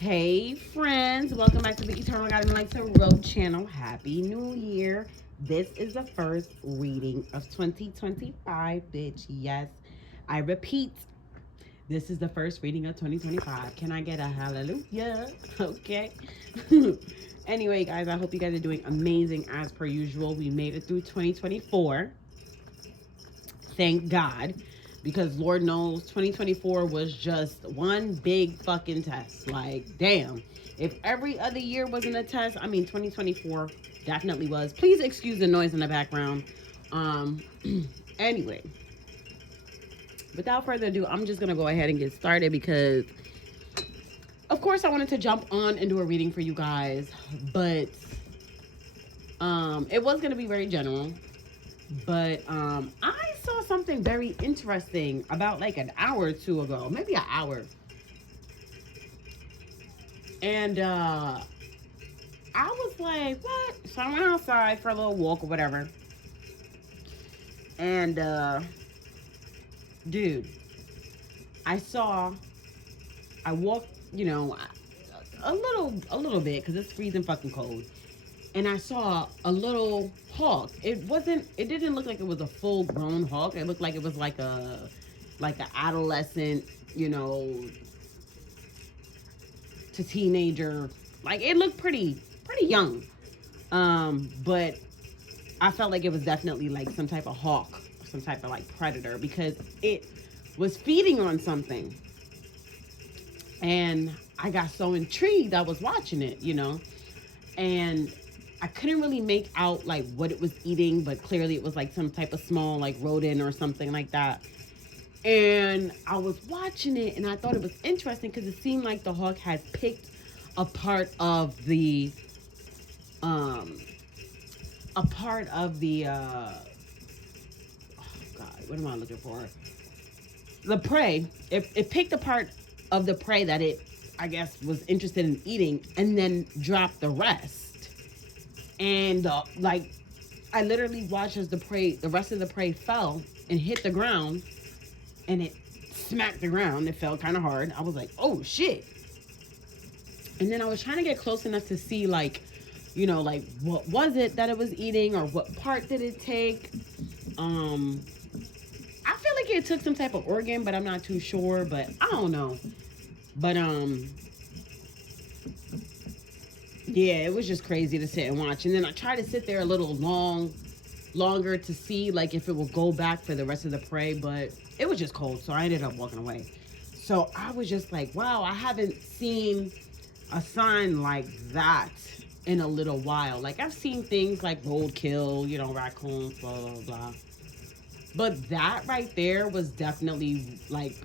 Hey friends, welcome back to the Eternal Guiding Lights and Road channel. Happy New Year. This is the first reading of 2025, bitch. Yes, I repeat, this is the first reading of 2025. Can I get a hallelujah? Okay. Anyway, guys, I hope you guys are doing amazing as per usual. We made it through 2024. Thank God. Because Lord knows 2024 was just one big fucking test. Like, damn. If every other year wasn't a test, I mean, 2024 definitely was. Please excuse the noise in the background. Um, anyway, without further ado, I'm just going to go ahead and get started because, of course, I wanted to jump on and do a reading for you guys. But it was going to be very general. But I saw something very interesting about like an hour or two ago, maybe an hour. And I was like, what? So I went outside for a little walk or whatever. And dude, I walked, a little bit because it's freezing fucking cold. And I saw a little hawk. It didn't look like it was a full grown hawk. It looked like it was like an adolescent, to teenager. Like it looked pretty young. But I felt like it was definitely like some type of hawk, some type of like predator because it was feeding on something. And I got so intrigued. I was watching it, and I couldn't really make out like what it was eating, but clearly it was like some type of small like rodent or something like that. And I was watching it and I thought it was interesting because it seemed like the hawk had picked a part of the oh God, what am I looking for? The prey. It picked a part of the prey that it, I guess, was interested in eating and then dropped the rest. And I literally watched as the rest of the prey fell and hit the ground, and it smacked the ground. It fell kind of hard. I was like, oh shit. And then I was trying to get close enough to see like what was it that it was eating or what part did it take. I feel like it took some type of organ, but I'm not too sure, but I don't know. But yeah, it was just crazy to sit and watch. And then I tried to sit there a little longer to see like if it would go back for the rest of the prey, but it was just cold, so I ended up walking away. So I was just like, wow, I haven't seen a sign like that in a little while. Like I've seen things like roadkill, raccoons, blah, blah, blah. But that right there was definitely like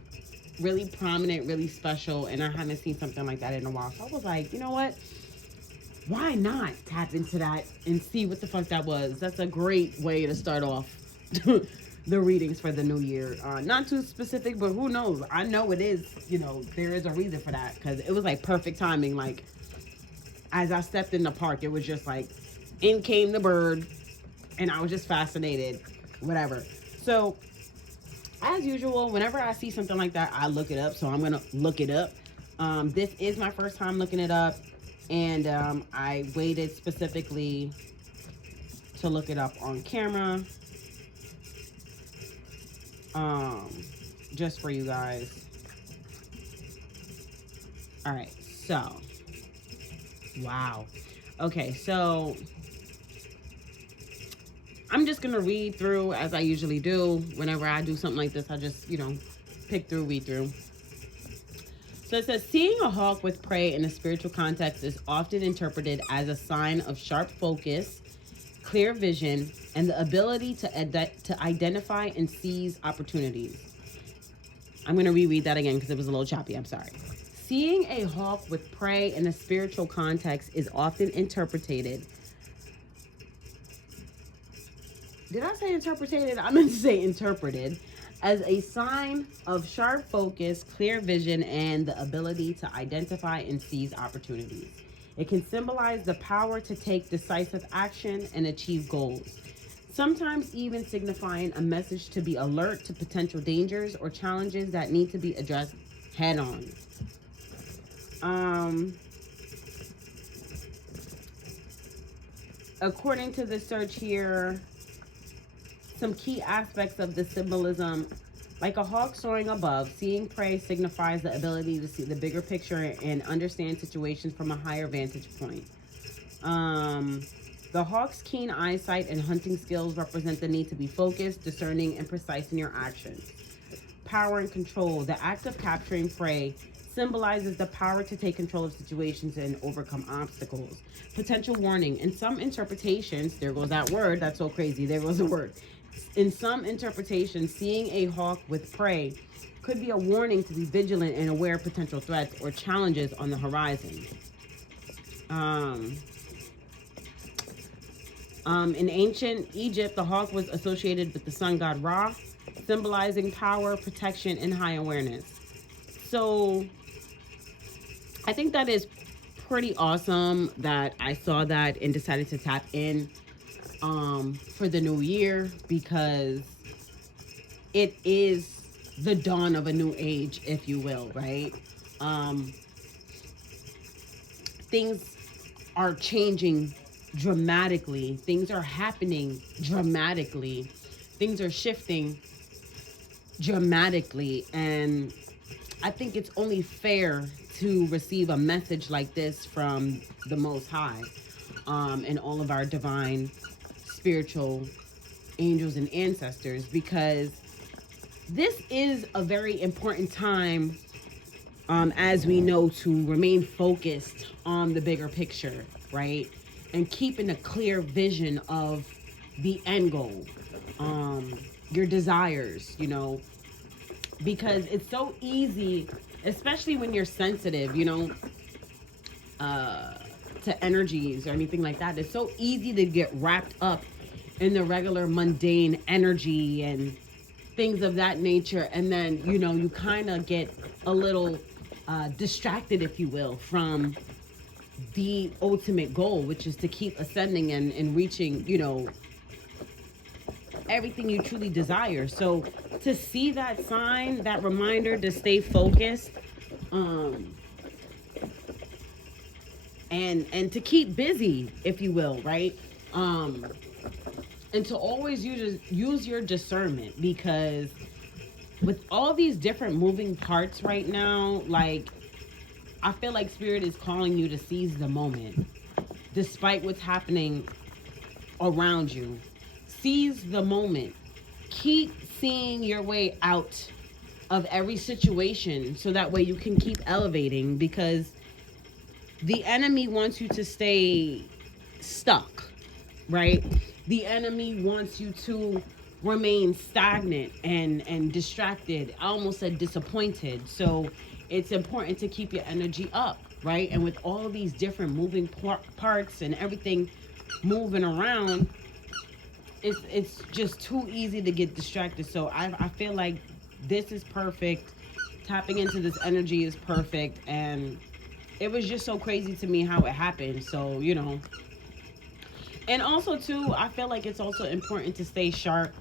really prominent, really special, and I haven't seen something like that in a while. So I was like, you know what? Why not tap into that and see what the fuck that was? That's a great way to start off the readings for the new year. Not too specific, but who knows? I know it is, there is a reason for that because it was like perfect timing. Like as I stepped in the park, it was just like in came the bird and I was just fascinated, whatever. So as usual, whenever I see something like that, I look it up. So I'm going to look it up. This is my first time looking it up. And I waited specifically to look it up on camera. Just for you guys. All right, so. Wow. Okay, so I'm just going to read through as I usually do. Whenever I do something like this, I just, pick through, read through. So it says, seeing a hawk with prey in a spiritual context is often interpreted as a sign of sharp focus, clear vision, and the ability to identify and seize opportunities. I'm going to reread that again because it was a little choppy. I'm sorry. Seeing a hawk with prey in a spiritual context is often interpreted. Did I say interpreted? I meant to say interpreted. As a sign of sharp focus, clear vision, and the ability to identify and seize opportunities. It can symbolize the power to take decisive action and achieve goals, sometimes even signifying a message to be alert to potential dangers or challenges that need to be addressed head on. According to the search here, some key aspects of the symbolism, like a hawk soaring above, seeing prey signifies the ability to see the bigger picture and understand situations from a higher vantage point. The hawk's keen eyesight and hunting skills represent the need to be focused, discerning, and precise in your actions. Power and control. The act of capturing prey symbolizes the power to take control of situations and overcome obstacles. Potential warning. In some interpretations, there goes that word, that's so crazy, there goes the word. In some interpretations, seeing a hawk with prey could be a warning to be vigilant and aware of potential threats or challenges on the horizon. In ancient Egypt, the hawk was associated with the sun god Ra, symbolizing power, protection, and high awareness. So I think that is pretty awesome that I saw that and decided to tap in for the new year, because it is the dawn of a new age, if you will, right? Things are changing dramatically. Things are happening dramatically. Things are shifting dramatically. And I think it's only fair to receive a message like this from the Most High, and all of our divine spiritual angels and ancestors, because this is a very important time, as we know, to remain focused on the bigger picture, right? And keeping a clear vision of the end goal, your desires, you know, because it's so easy, especially when you're sensitive, you know, to energies or anything like that. It's so easy to get wrapped up in the regular mundane energy and things of that nature. And then, you know, you kind of get a little distracted, if you will, from the ultimate goal, which is to keep ascending and reaching, you know, everything you truly desire. So to see that sign, that reminder to stay focused, and to keep busy, if you will, right? And to always use your discernment, because with all these different moving parts right now, like, I feel like Spirit is calling you to seize the moment, despite what's happening around you. Seize the moment. Keep seeing your way out of every situation, so that way you can keep elevating, because the enemy wants you to stay stuck, right? The enemy wants you to remain stagnant and distracted. I almost said disappointed. So it's important to keep your energy up, right? And with all these different moving parts and everything moving around, it's just too easy to get distracted. So I feel like this is perfect. Tapping into this energy is perfect. And it was just so crazy to me how it happened. So, you know. And also, too, I feel like it's also important to stay sharp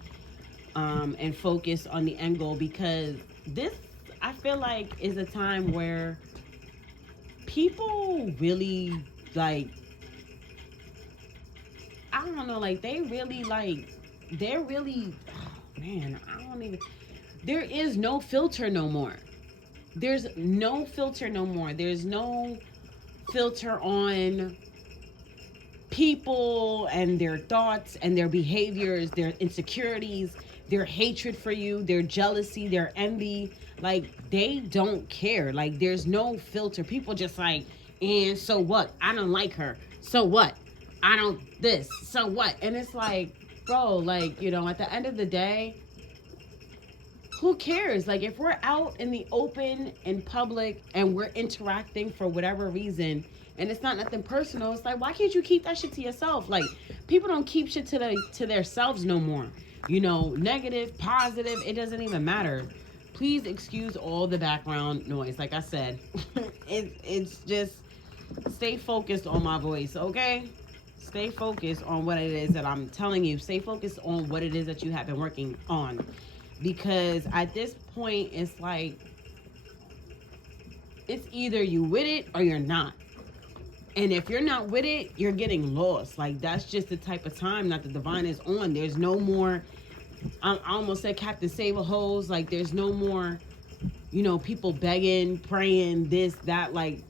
and focus on the end goal, because this, I feel like, is a time where people really, like, I don't know, like, they're really, oh, man, I don't even, there is no filter no more. There's no filter no more. There's no filter on people and their thoughts and their behaviors, their insecurities, their hatred for you, their jealousy, their envy. Like, they don't care. Like, there's no filter. People just like, and so what? I don't like her. So what? I don't this. So what? And it's like, bro, like, you know, at the end of the day, who cares? Like, if we're out in the open, in public, and we're interacting for whatever reason, and it's not nothing personal, it's like, why can't you keep that shit to yourself? Like, people don't keep shit to themselves no more. You know, negative, positive, it doesn't even matter. Please excuse all the background noise. Like I said, it's just, stay focused on my voice, okay? Stay focused on what it is that I'm telling you. Stay focused on what it is that you have been working on. Because at this point, it's like, It's either you with it or you're not. And if you're not with it, you're getting lost. Like, that's just the type of time that the divine is on. There's no more, I almost said Captain Save a Hose. Like, there's no more, people begging, praying, this, that. Like,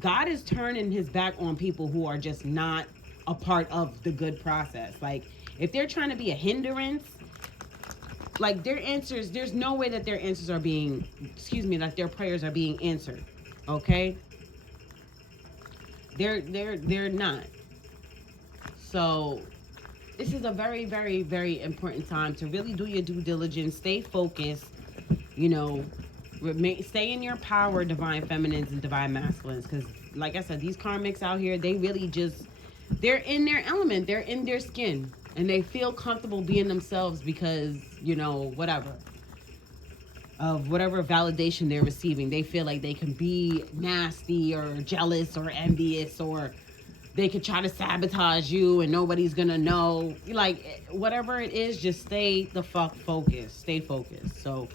God is turning his back on people who are just not a part of the good process. Like, if they're trying to be a hindrance, like, their answers, there's no way that their answers are being, that their prayers are being answered. Okay? They're not. So this is a very, very, very important time to really do your due diligence, stay focused, stay in your power, divine feminines and divine masculines. Because like I said, these karmics out here, they really just, they're in their element, they're in their skin, and they feel comfortable being themselves because, whatever validation they're receiving. They feel like they can be nasty or jealous or envious, or they could try to sabotage you and nobody's gonna know. Like, whatever it is, just stay the fuck focused. Stay focused. So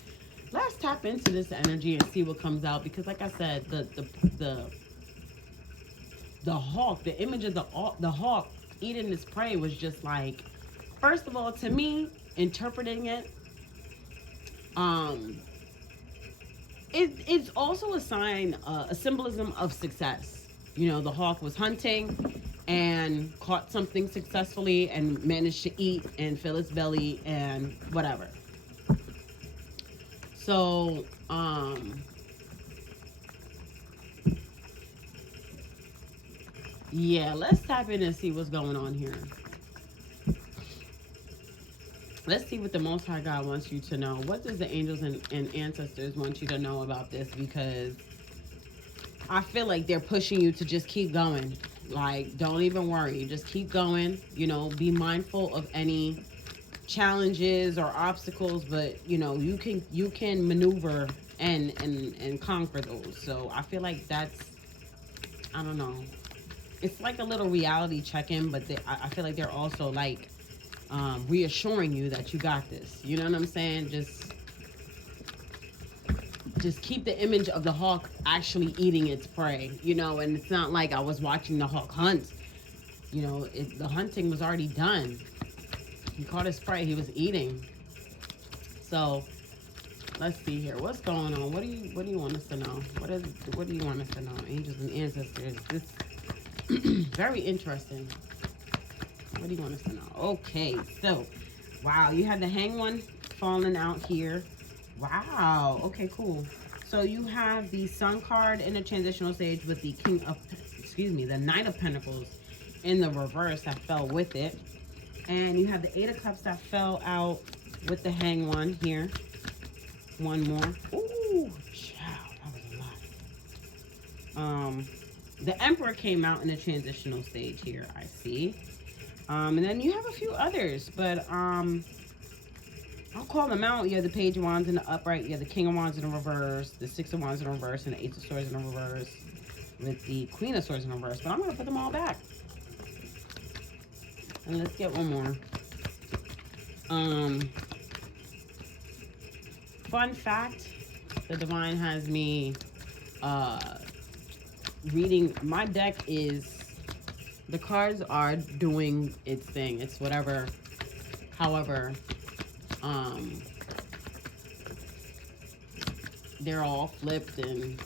let's tap into this energy and see what comes out, because like I said, the hawk, the image of the hawk eating this prey was just like, first of all, to me, interpreting it, it's also a sign, a symbolism of success. The hawk was hunting and caught something successfully and managed to eat and fill its belly and whatever. So, yeah, let's tap in and see what's going on here. Let's see what the Most High God wants you to know. What does the angels and ancestors want you to know about this? Because I feel like they're pushing you to just keep going. Like, don't even worry. Just keep going. Be mindful of any challenges or obstacles, but, you can maneuver and conquer those. So I feel like that's, I don't know. It's like a little reality check-in, but I feel like they're also like, reassuring you that you got this. You know what I'm saying? Just keep the image of the hawk actually eating its prey, and it's not like I was watching the hawk hunt. The hunting was already done. He caught his prey, he was eating. So let's see here. What's going on? What do you want us to know? What do you want us to know? Angels and ancestors. This very interesting. What do you want us to know? Okay, so, wow, you had the hang one falling out here. Wow, okay, cool. So you have the Sun card in the transitional stage with the the Knight of Pentacles in the reverse that fell with it. And you have the Eight of Cups that fell out with the hang one here. One more. Ooh, child, that was a lot. The Emperor came out in the transitional stage here, I see. And then you have a few others, but I'll call them out. You have the Page of Wands in the upright, you have the King of Wands in the reverse, the Six of Wands in the reverse, and the Ace of Swords in the reverse, with the Queen of Swords in the reverse. But I'm going to put them all back. And let's get one more. Fun fact, the Divine has me reading. My deck is, the cards are doing its thing. It's whatever, however, they're all flipped and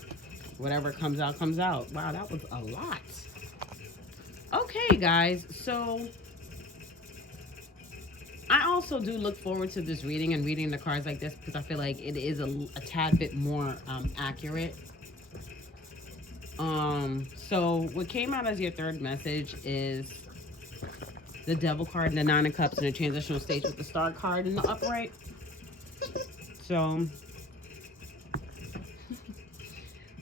whatever comes out, comes out. Wow, that was a lot. Okay, guys, so I also do look forward to this reading and reading the cards like this because I feel like it is a tad bit more accurate. So what came out as your third message is the Devil card and the Nine of Cups in a transitional stage with the Star card in the upright. So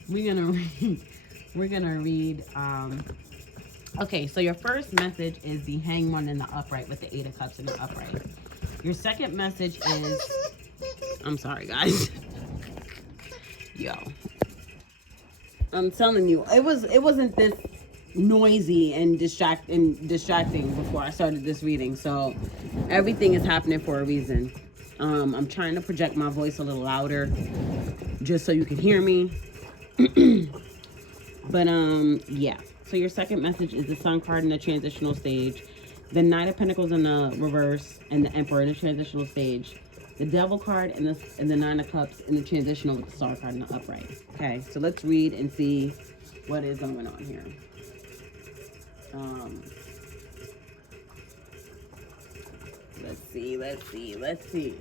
we're gonna read okay, so your first message is the Hanged One in the upright with the Eight of Cups in the upright. Your second message is, I'm sorry guys. Yo. I'm telling you, it wasn't this noisy and distracting before I started this reading. So everything is happening for a reason. I'm trying to project my voice a little louder just so you can hear me. But yeah. So your second message is the Sun card in the transitional stage, the Knight of Pentacles in the reverse, and the Emperor in the transitional stage. The Devil card and the Nine of Cups in the transitional with the Star card in the upright. Okay, so let's read and see what is going on here. Let's see.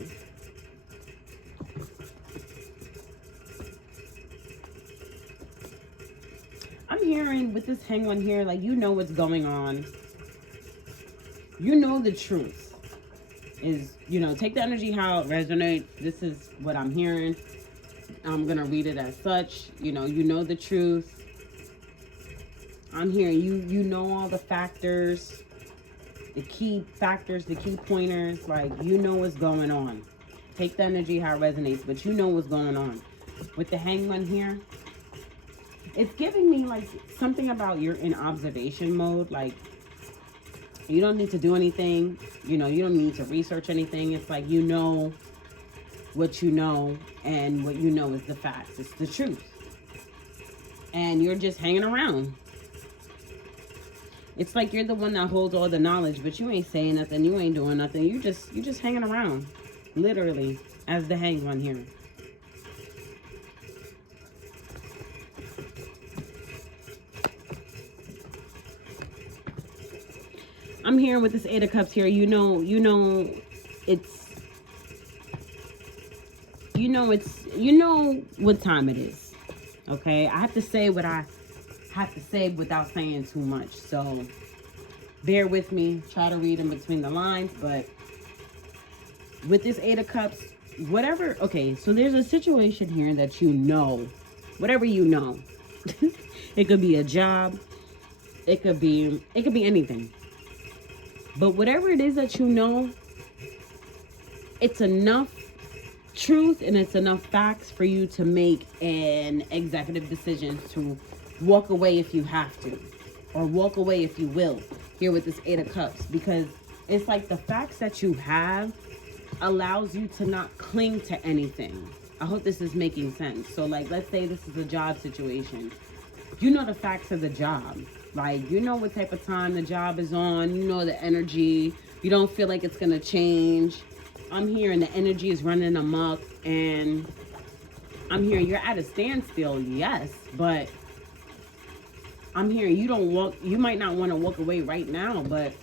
I'm hearing with this hang one here, like, you know what's going on. You know the truth. Is, you know, take the energy how it resonates. This is what I'm hearing. I'm going to read it as such. You know the truth. I'm hearing you know all the factors, the key pointers. Like, you know what's going on. Take the energy how it resonates, but you know what's going on. With the hangman here, it's giving me like something about you're in observation mode. Like, you don't need to do anything. You don't need to research anything. It's like, you know what you know, and what you know is the facts. It's the truth. And you're just hanging around. It's like you're the one that holds all the knowledge, but you ain't saying nothing. You ain't doing nothing. You just hanging around. Literally, as the hanged one here. I'm hearing with this Eight of Cups here, you know what time it is. Okay? I have to say what I have to say without saying too much. So bear with me. Try to read in between the lines, but with this Eight of Cups, whatever, okay, so there's a situation here that you know, whatever you know. It could be a job. It could be anything. But whatever it is that you know, it's enough truth and it's enough facts for you to make an executive decision to walk away if you have to, or walk away if you will, here with this Eight of Cups, because it's like the facts that you have allows you to not cling to anything. I hope this is making sense. So like, let's say this is a job situation. You know the facts of the job. Like, you know what type of time the job is on. You know the energy. You don't feel like it's going to change. I'm hearing the energy is running amok. And I'm hearing you're at a standstill, yes. But I'm hearing you might not want to walk away right now. But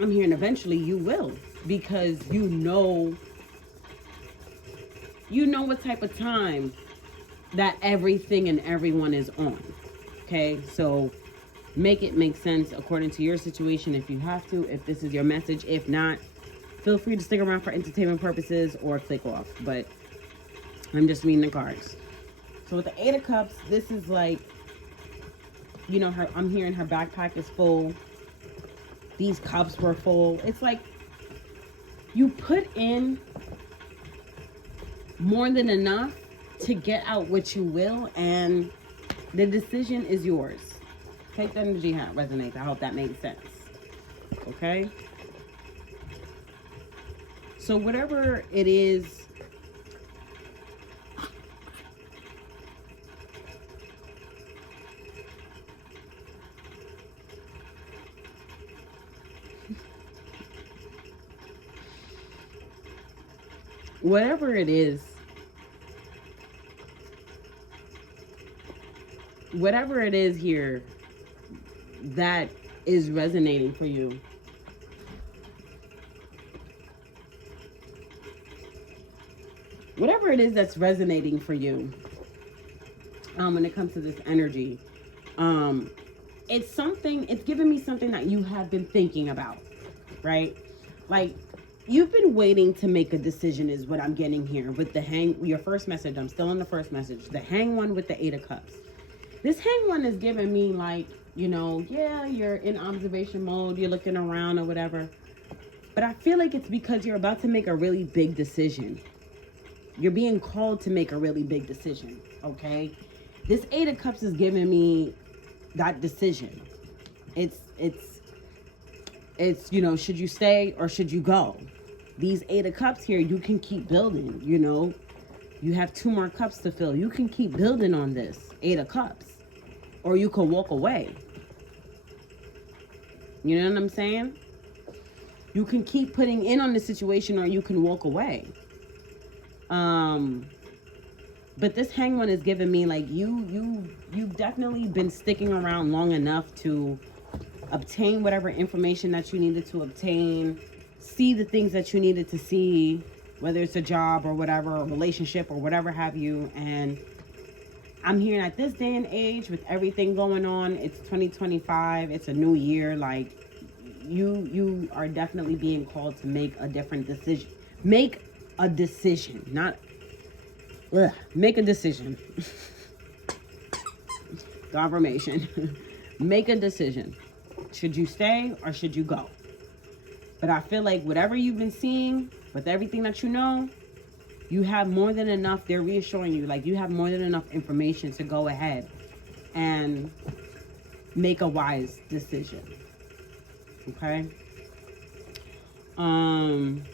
I'm hearing eventually you will. Because you know what type of time that everything and everyone is on. Okay, so make it make sense according to your situation if you have to, if this is your message. If not, feel free to stick around for entertainment purposes or click off. But I'm just reading the cards. So with the Eight of Cups, this is like, I'm hearing her backpack is full. These cups were full. It's like you put in more than enough to get out what you will, and the decision is yours. Take the energy how it resonates. I hope that makes sense. Okay? So whatever it is, whatever it is here that is resonating for you, whatever it is that's resonating for you, when it comes to this energy, it's giving me something that you have been thinking about, right? Like, you've been waiting to make a decision is what I'm getting here with your first message. I'm still on the first message. The hang one with the Eight of Cups. This hang one is giving me like, yeah, you're in observation mode. You're looking around or whatever. But I feel like it's because you're about to make a really big decision. You're being called to make a really big decision, okay? This Eight of Cups is giving me that decision. It's should you stay or should you go? These Eight of Cups here, you can keep building, You have 2 more cups to fill. You can keep building on this. Eight of Cups. Or you could walk away. You know what I'm saying? You can keep putting in on the situation, or you can walk away. But this Hanged One is giving me like you've definitely been sticking around long enough to obtain whatever information that you needed to obtain, see the things that you needed to see, whether it's a job or whatever, a relationship or whatever have you. And I'm hearing at this day and age with everything going on, it's 2025, it's a new year, like you are definitely being called to make a different decision. Make a decision, not make a decision. Confirmation. Make a decision. Should you stay or should you go? But I feel like whatever you've been seeing, with everything that you know, you have more than enough. They're reassuring you, like you have more than enough information to go ahead and make a wise decision. Okay? I'm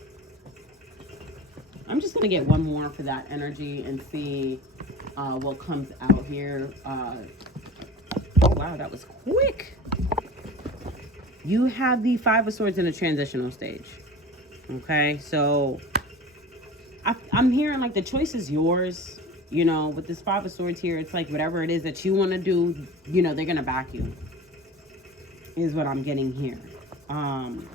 just going to get one more for that energy and see what comes out here. Oh, wow, that was quick. You have the Five of Swords in a transitional stage. Okay, so I'm hearing like the choice is yours. You know, with this Five of Swords here, it's like whatever it is that you want to do, you know, they're going to back you. Is what I'm getting here.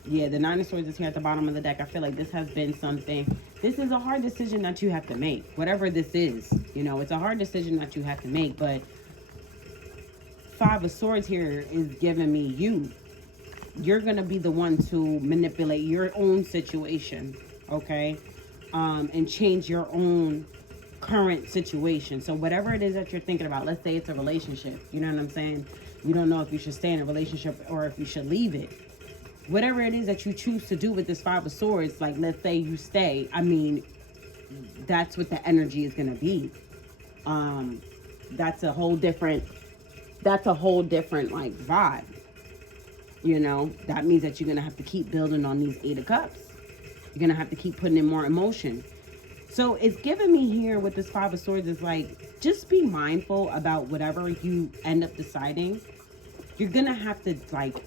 Yeah, the Nine of Swords is here at the bottom of the deck. I feel like this has been something. This is a hard decision that you have to make. Whatever this is, you know, it's a hard decision that you have to make. But Five of Swords here is giving me you. You're going to be the one to manipulate your own situation, okay? And change your own current situation. So whatever it is that you're thinking about, let's say it's a relationship, you know what I'm saying? You don't know if you should stay in a relationship or if you should leave it. Whatever it is that you choose to do with this Five of Swords, like let's say you stay, I mean, that's what the energy is going to be. That's a whole different like vibe. You know, that means that you're going to have to keep building on these Eight of Cups. You're going to have to keep putting in more emotion. So it's giving me here with this Five of Swords is like, just be mindful about whatever you end up deciding. You're going to have to like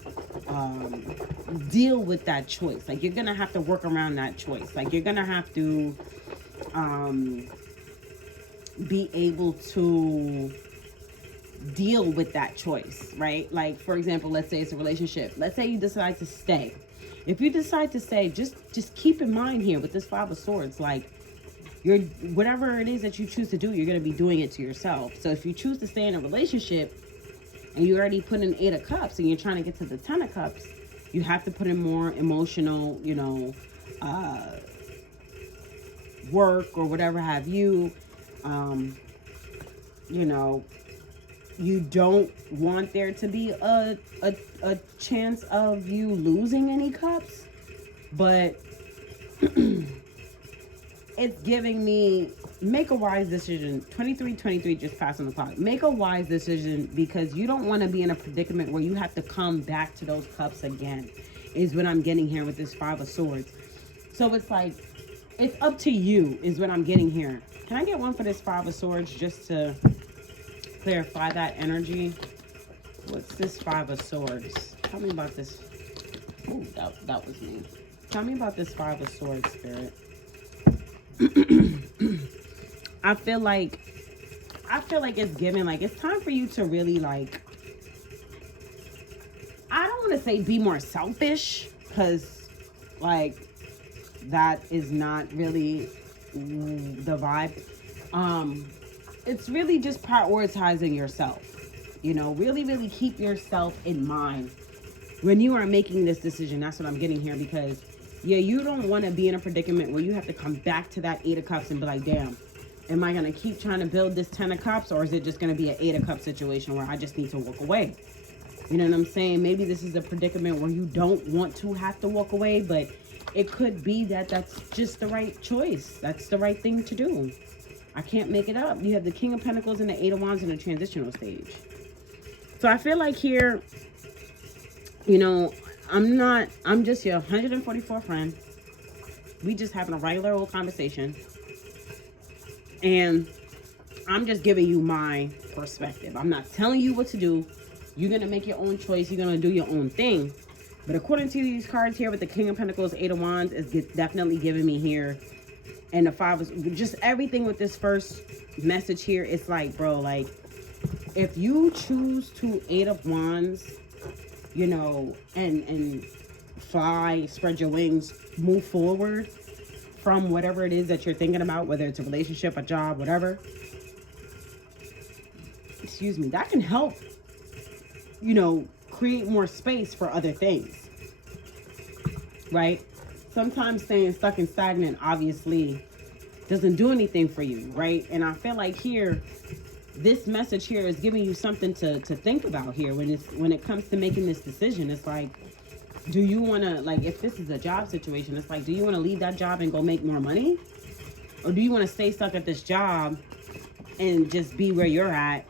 deal with that choice. Like you're going to have to work around that choice. Like you're going to have to be able to deal with that choice, right? Like for example, let's say it's a relationship. Let's say you decide to stay. If you decide to stay, just keep in mind here with this Five of Swords, like you're whatever it is that you choose to do, you're going to be doing it to yourself. So if you choose to stay in a relationship and you already put in Eight of Cups and you're trying to get to the Ten of Cups, you have to put in more emotional, you know, work or whatever have you. You know, you don't want there to be a chance of you losing any cups, but it's giving me make a wise decision. 23 just passing the clock. Make a wise decision because you don't want to be in a predicament where you have to come back to those cups again, is what I'm getting here with this Five of Swords. So it's like, it's up to you is what I'm getting here. Can I get one for this Five of Swords just to clarify that energy? What's this Five of Swords? Tell me about this. Oh, that was me. Tell me about this Five of Swords, Spirit. I feel like it's giving, like it's time for you to really, like, I don't want to say be more selfish, because like that is not really the vibe. It's really just prioritizing yourself, you know, really keep yourself in mind when you are making this decision. That's what I'm getting here, because yeah, you don't want to be in a predicament where you have to come back to that Eight of Cups and be like, damn, am I going to keep trying to build this Ten of Cups, or is it just going to be an Eight of Cups situation where I just need to walk away? You know what I'm saying? Maybe this is a predicament where you don't want to have to walk away, but it could be that that's just the right choice. That's the right thing to do. I can't make it up. You have the King of Pentacles and the Eight of Wands in a transitional stage. So I feel like here, you know, I'm just your 144 friend. We just having a regular old conversation. And I'm just giving you my perspective. I'm not telling you what to do. You're going to make your own choice. You're going to do your own thing. But according to these cards here with the King of Pentacles, Eight of Wands, is definitely giving me here. And the Five of, just everything with this first message here, it's like, bro, like, if you choose to Eight of Wands, you know, and fly, spread your wings, move forward from whatever it is that you're thinking about, whether it's a relationship, a job, whatever, excuse me, that can help, you know, create more space for other things, right? Sometimes staying stuck and stagnant obviously doesn't do anything for you, right? And I feel like here, this message here is giving you something to think about here when it comes to making this decision. It's like, do you want to, like, if this is a job situation, it's like, do you want to leave that job and go make more money? Or do you want to stay stuck at this job and just be where you're at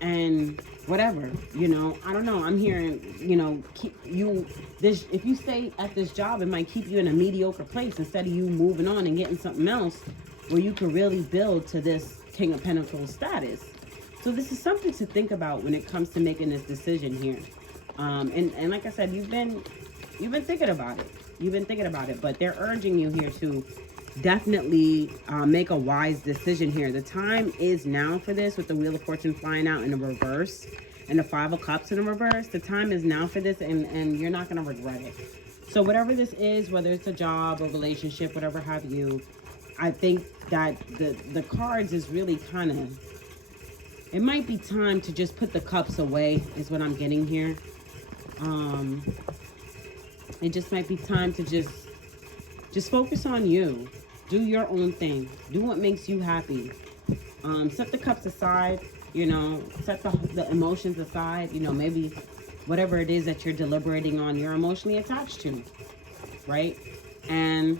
and whatever, you know? I don't know. I'm hearing, you know, if you stay at this job, it might keep you in a mediocre place instead of you moving on and getting something else where you can really build to this King of Pentacles status. So this is something to think about when it comes to making this decision here. And like I said, you've been thinking about it. You've been thinking about it, but they're urging you here to definitely make a wise decision here. The time is now for this, with the Wheel of Fortune flying out in the reverse and the Five of Cups in the reverse. The time is now for this, and you're not going to regret it. So whatever this is, whether it's a job or relationship, whatever have you, I think that the cards is really kind of, it might be time to just put the cups away is what I'm getting here. It just might be time to just focus on you. Do your own thing. Do what makes you happy. Set the cups aside, you know, set the emotions aside, you know, maybe whatever it is that you're deliberating on, you're emotionally attached to, right? And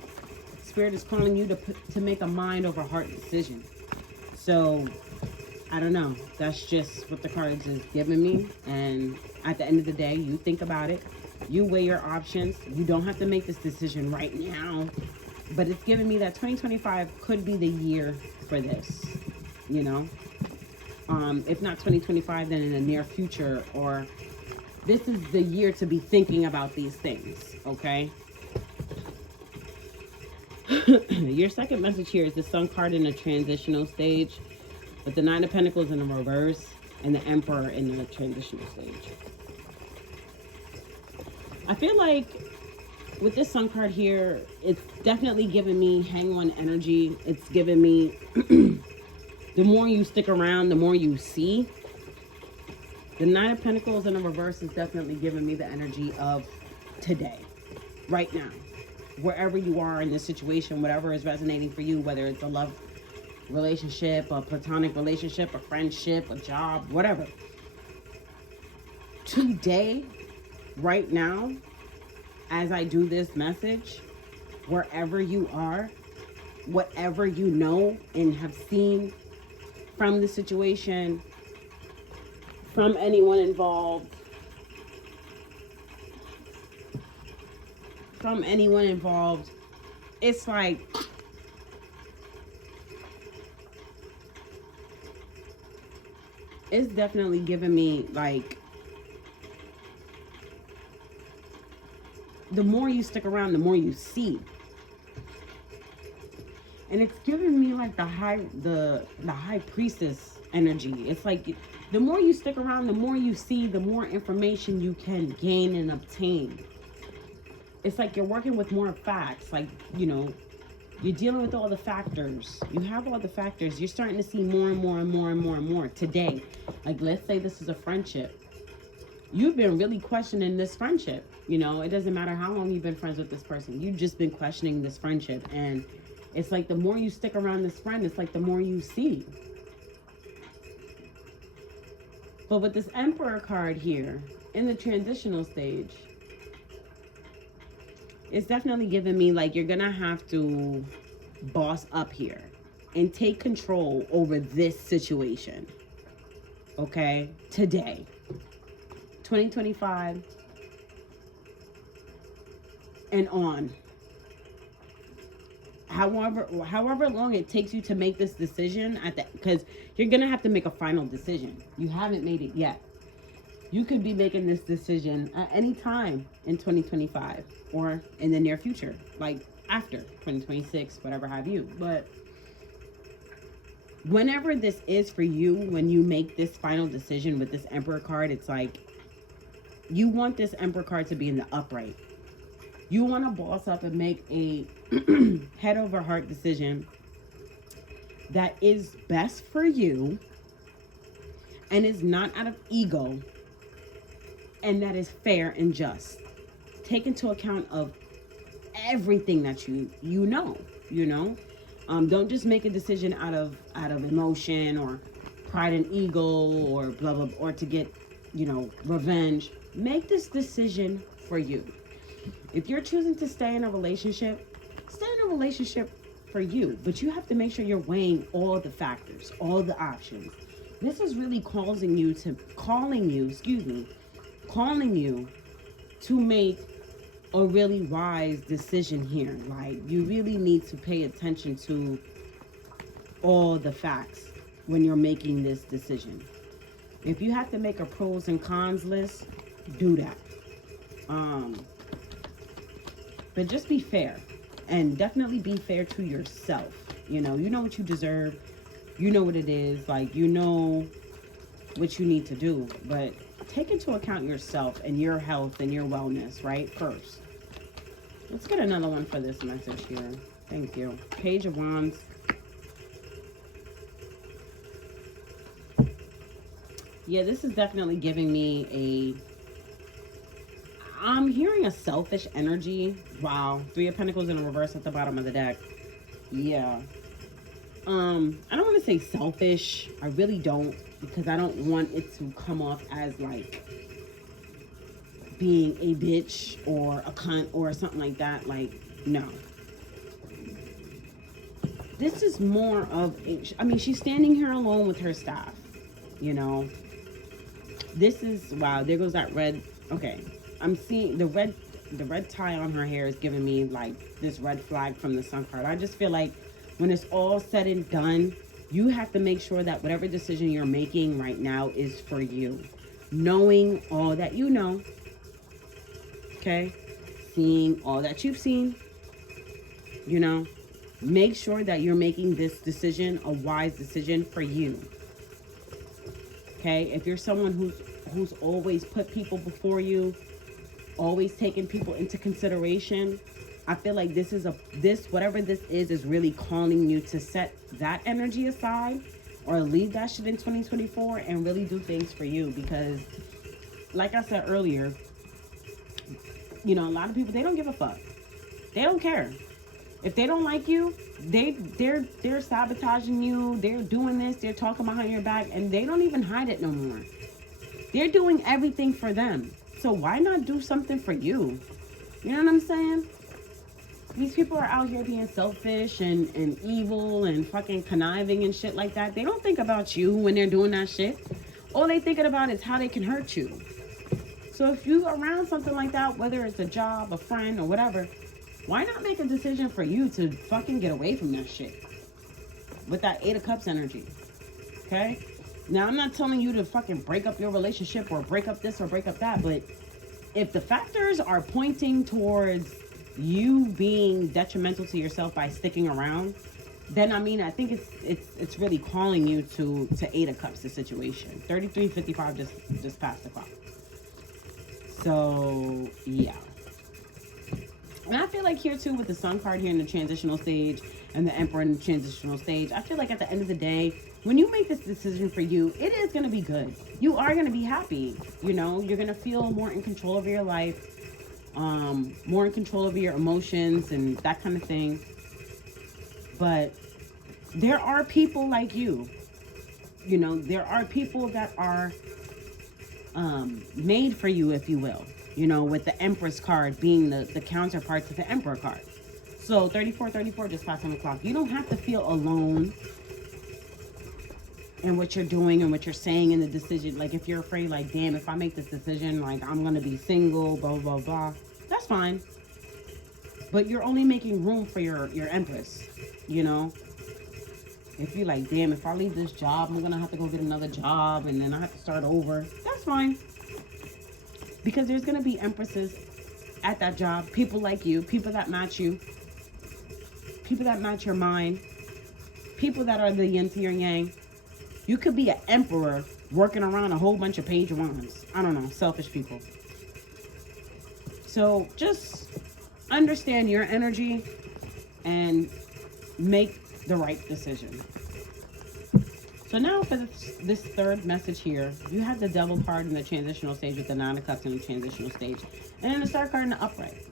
Spirit is calling you to make a mind over heart decision. So I don't know. That's just what the cards is giving me. And at the end of the day, you think about it. You weigh your options. You don't have to make this decision right now. But it's giving me that 2025 could be the year for this, you know. If not 2025, then in the near future. Or this is the year to be thinking about these things, okay? Your second message here is the Sun card in a transitional stage, with the Nine of Pentacles in the reverse and the Emperor in the transitional stage. I feel like with this Sun card here, it's definitely giving me hang on energy. It's giving me the more you stick around, the more you see. The Nine of Pentacles in the reverse is definitely giving me the energy of today, right now. Wherever you are in this situation, whatever is resonating for you, whether it's a love relationship, a platonic relationship, a friendship, a job, whatever. Today, right now, as I do this message, wherever you are, whatever you know and have seen from the situation, from anyone involved, it's like, it's definitely giving me, like, the more you stick around, the more you see. And it's giving me like the high priestess energy. It's like the more you stick around, the more you see, the more information you can gain and obtain. It's like you're working with more facts. Like, you know, you're dealing with all the factors. You have all the factors. You're starting to see more and more and more and more and more today. Like, let's say this is a friendship. You've been really questioning this friendship. You know, it doesn't matter how long you've been friends with this person. You've just been questioning this friendship. And it's like the more you stick around this friend, it's like the more you see. But with this Emperor card here, in the transitional stage, it's definitely giving me like you're going to have to boss up here and take control over this situation. Okay? Today. 2025 and on. however long it takes you to make this decision because you're gonna have to make a final decision. You haven't made it yet. You could be making this decision at any time in 2025 or in the near future, like after 2026, whatever have you. But whenever this is for you, when you make this final decision with this Emperor card, it's like you want this Emperor card to be in the upright. You want to boss up and make a head over heart decision that is best for you and is not out of ego, and that is fair and just. Take into account of everything that you know. Don't just make a decision out of emotion or pride and ego or blah blah, or to get revenge. Make this decision for you. If you're choosing to stay in a relationship, stay in a relationship for you, but you have to make sure you're weighing all the factors, all the options. This is really calling you to make a really wise decision here. Like, you really need to pay attention to all the facts when you're making this decision. If you have to make a pros and cons list, do that. But just be fair, and definitely be fair to yourself. You know what you deserve. You know what it is. Like, you know what you need to do, but take into account yourself and your health and your wellness, right? First. Let's get another one for this message here. Thank you. Page of Wands. Yeah, this is definitely giving me I'm hearing a selfish energy. Wow. 3 of Pentacles in a reverse at the bottom of the deck. Yeah. I don't want to say selfish. I really don't, because I don't want it to come off as like being a bitch or a cunt or something like that. Like, no. This is more of she's standing here alone with her staff, This is, wow, there goes that red. Okay. I'm seeing the red tie on her hair is giving me like this red flag from the Sun card. I just feel like when it's all said and done, you have to make sure that whatever decision you're making right now is for you. Knowing all that you know, okay? Seeing all that you've seen, make sure that you're making this decision a wise decision for you. Okay? If you're someone who's always put people before you, always taking people into consideration, I feel like whatever this is really calling you to set that energy aside or leave that shit in 2024 and really do things for you. Because like I said earlier, a lot of people, they don't give a fuck. They don't care. If they don't like you, they're sabotaging you, they're doing this, they're talking behind your back, and they don't even hide it no more. They're doing everything for them. So why not do something for you? You know what I'm saying? These people are out here being selfish and evil and fucking conniving and shit like that. They don't think about you when they're doing that shit. All they thinking about is how they can hurt you. So if you around something like that, whether it's a job, a friend, or whatever, why not make a decision for you to fucking get away from that shit? With that 8 of Cups energy. Okay? Now, I'm not telling you to fucking break up your relationship or break up this or break up that, but if the factors are pointing towards you being detrimental to yourself by sticking around, then I think it's really calling you to 8 of Cups, the situation. 33:55 just passed the clock. So yeah. And I feel like here too, with the Sun card here in the transitional stage and the Emperor in the transitional stage, I feel like at the end of the day, when you make this decision for you, it is going to be good. You are going to be happy. You're going to feel more in control of your life, more in control of your emotions and that kind of thing. But there are people like you. There are people that are made for you, if you will. With the Empress card being the counterpart to the Emperor card. So 34 just passed on the clock. You don't have to feel alone in what you're doing and what you're saying in the decision. Like, if you're afraid, like, damn, if I make this decision, like, I'm gonna be single, blah blah blah, that's fine. But you're only making room for your Empress, you know? If you're like, damn, if I leave this job, I'm going to have to go get another job and then I have to start over. That's fine. Because there's going to be Empresses at that job. People like you. People that match you. People that match your mind. People that are the yin to your yang. You could be an emperor working around a whole bunch of page wands. I don't know. Selfish people. So just understand your energy and make the right decision. So now for this third message here, you have the Devil card in the transitional stage with the Nine of Cups in the transitional stage. And then the Star card in the upright.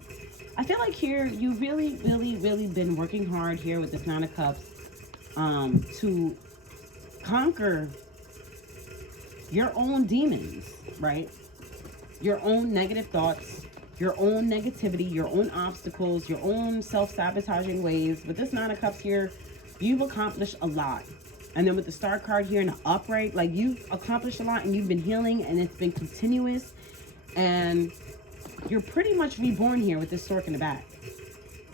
I feel like here, you've really been working hard here with this Nine of Cups to conquer your own demons, right? Your own negative thoughts, your own negativity, your own obstacles, your own self-sabotaging ways. With this Nine of Cups here, you've accomplished a lot. And then with the Star card here in the upright, like you've accomplished a lot and you've been healing and it's been continuous. And you're pretty much reborn here with this Stork in the back,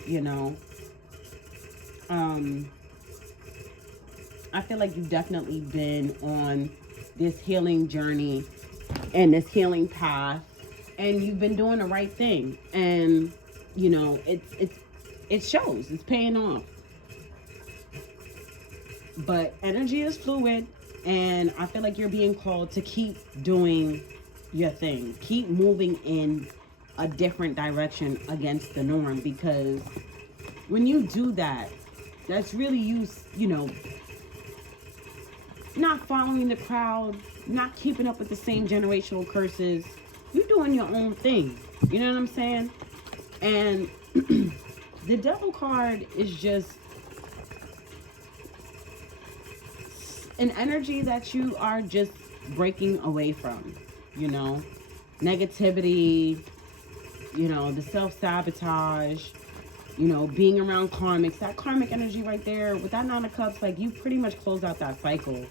you know. I feel like you've definitely been on this healing journey and this healing path. And you've been doing the right thing. And, you know, it shows. It's paying off. But energy is fluid, and I feel like you're being called to keep doing your thing. Keep moving in a different direction against the norm, because when you do that, that's really you know, not following the crowd, not keeping up with the same generational curses. You're doing your own thing. You know what I'm saying? And the Devil card is just an energy that you are just breaking away from, you know, negativity, you know, the self-sabotage, you know, being around karmics, that karmic energy right there with that Nine of Cups, like you pretty much closed out that cycle.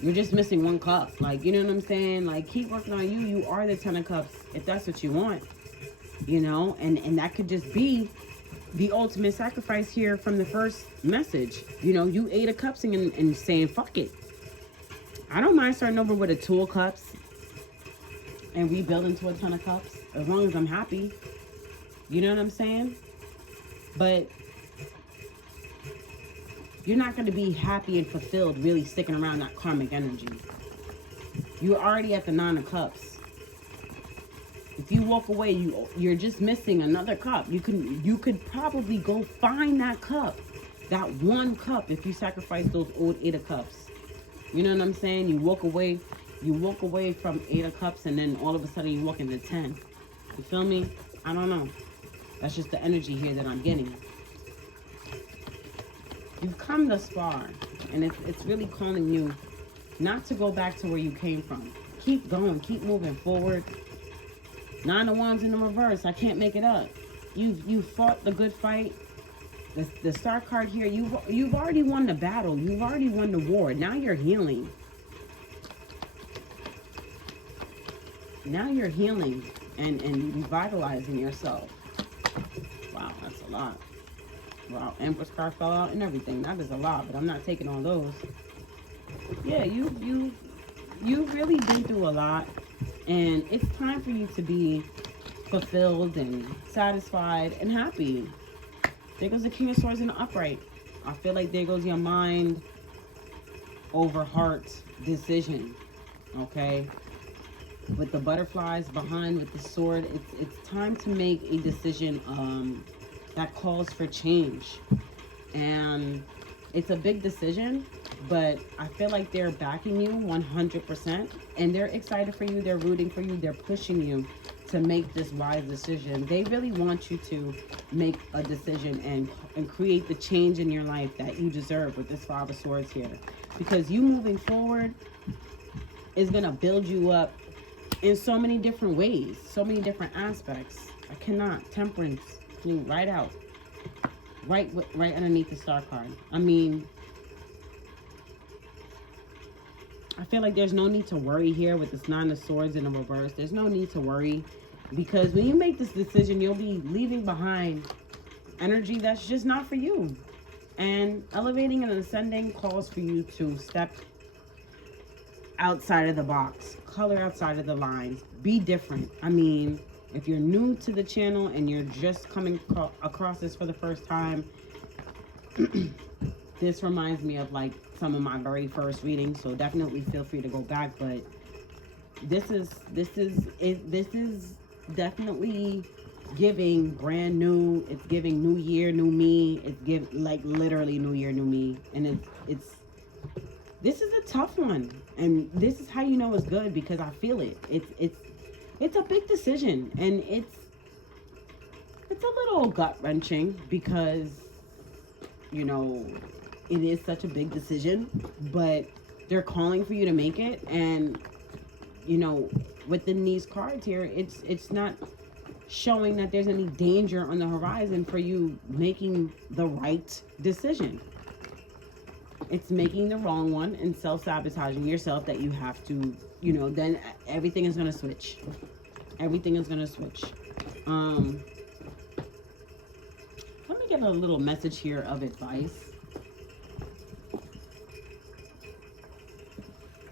You're just missing one cup. Like, you know what I'm saying? Like, keep working on you. You are the 10 of Cups if that's what you want, you know, and that could just be the ultimate sacrifice here from the first message. You know, you 8 of Cups and saying, fuck it. I don't mind starting over with a 2 of Cups and rebuilding to a 10 of Cups as long as I'm happy. You know what I'm saying? But you're not going to be happy and fulfilled really sticking around that karmic energy. You're already at the 9 of Cups. If you walk away, you're just missing another cup. You could probably go find that cup, that one cup, if you sacrifice those old 8 of Cups. You know what I'm saying? You walk away from 8 of Cups, and then all of a sudden you walk into 10. You feel me? I don't know. That's just the energy here that I'm getting. You've come thus far, and it's really calling you not to go back to where you came from. Keep going. Keep moving forward. 9 of Wands in the reverse. I can't make it up. You've fought the good fight. The Star card here, you've already won the battle. You've already won the war. Now you're healing. Now you're healing and revitalizing yourself. Wow, that's a lot. Wow, Empress card fell out and everything. That is a lot, but I'm not taking all those. Yeah, you've really been through a lot, and it's time for you to be fulfilled and satisfied and happy. There goes the King of Swords in the upright. I feel like there goes your mind over heart decision. Okay? With the butterflies behind with the sword, it's time to make a decision that calls for change. And it's a big decision, but I feel like they're backing you 100%. And they're excited for you. They're rooting for you. They're pushing you to make this wise decision. They really want you to make a decision and create the change in your life that you deserve with this 5 of Swords here. Because you moving forward is going to build you up in so many different ways, so many different aspects. I cannot. Temperance, clean right out. Right underneath the Star card. I mean, I feel like there's no need to worry here with this 9 of Swords in the reverse. There's no need to worry, because when you make this decision, you'll be leaving behind energy that's just not for you. And elevating and ascending calls for you to step outside of the box, color outside of the lines, be different. I mean, if you're new to the channel and you're just coming across this for the first time, this reminds me of like some of my very first readings, so definitely feel free to go back. But this is definitely giving brand new. It's giving new year, new me. It's like literally new year, new me. And it's this is a tough one, and this is how you know it's good, because I feel it. It's a big decision, and it's a little gut wrenching, because you know it is such a big decision, but they're calling for you to make it. And you know, within these cards here, it's not showing that there's any danger on the horizon for you making the right decision. It's making the wrong one and self-sabotaging yourself, that you have to, you know, then everything is going to switch. Everything is going to switch. Let me get a little message here of advice.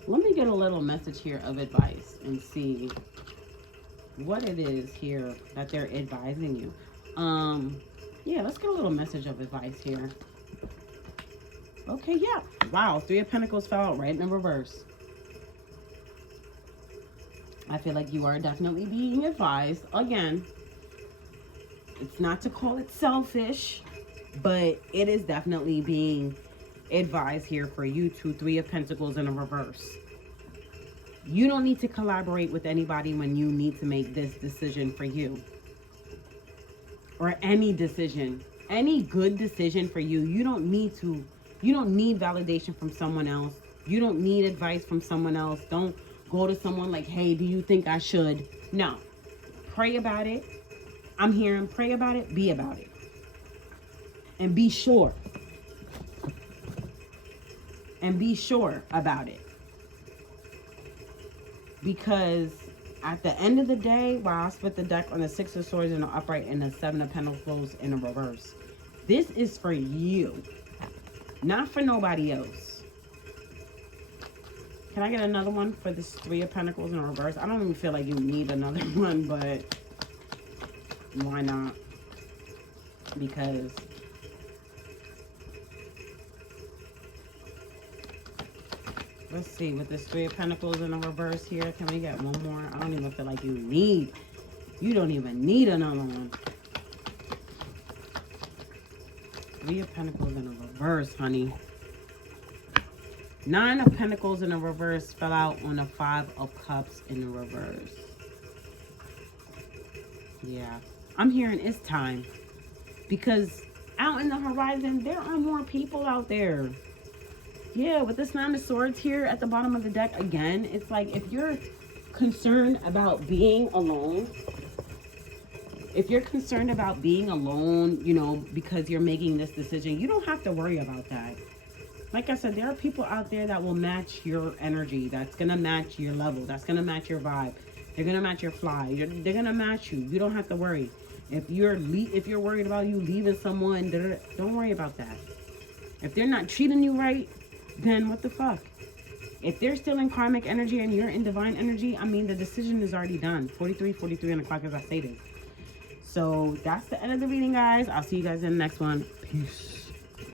Let me get a little message here of advice and see what it is here that they're advising you. Yeah, let's get a little message of advice here. Okay, yeah. Wow, 3 of Pentacles fell out right in the reverse. I feel like you are definitely being advised. Again, it's not to call it selfish, but it is definitely being advised here for you to 3 of Pentacles in a reverse. You don't need to collaborate with anybody when you need to make this decision for you. Or any decision. Any good decision for you. You don't need validation from someone else. You don't need advice from someone else. Don't go to someone like, hey, do you think I should? No. Pray about it. I'm hearing pray about it, be about it. And be sure. And be sure about it. Because at the end of the day, while I split the deck on the 6 of Swords in the upright and the 7 of Pentacles in the reverse, this is for you. Not for nobody else. Can I get another one for this 3 of Pentacles in reverse? I don't even feel like you need another one, but why not? Because let's see, with this 3 of Pentacles in the reverse here, can we get one more? I don't even feel like you don't even need another one. 3 of Pentacles in a reverse, honey. 9 of Pentacles in a reverse fell out on the 5 of Cups in the reverse. Yeah. I'm hearing it's time. Because out in the horizon, there are more people out there. Yeah, with this 9 of Swords here at the bottom of the deck, again, it's like if you're concerned about being alone, you know, because you're making this decision, you don't have to worry about that. Like I said, there are people out there that will match your energy, that's going to match your level, that's going to match your vibe. They're going to match your fly. They're going to match you. You don't have to worry. If you're worried about you leaving someone, don't worry about that. If they're not treating you right, then what the fuck? If they're still in karmic energy and you're in divine energy, I mean, the decision is already done. 43 on the clock as I stated. So that's the end of the reading, guys. I'll see you guys in the next one. Peace.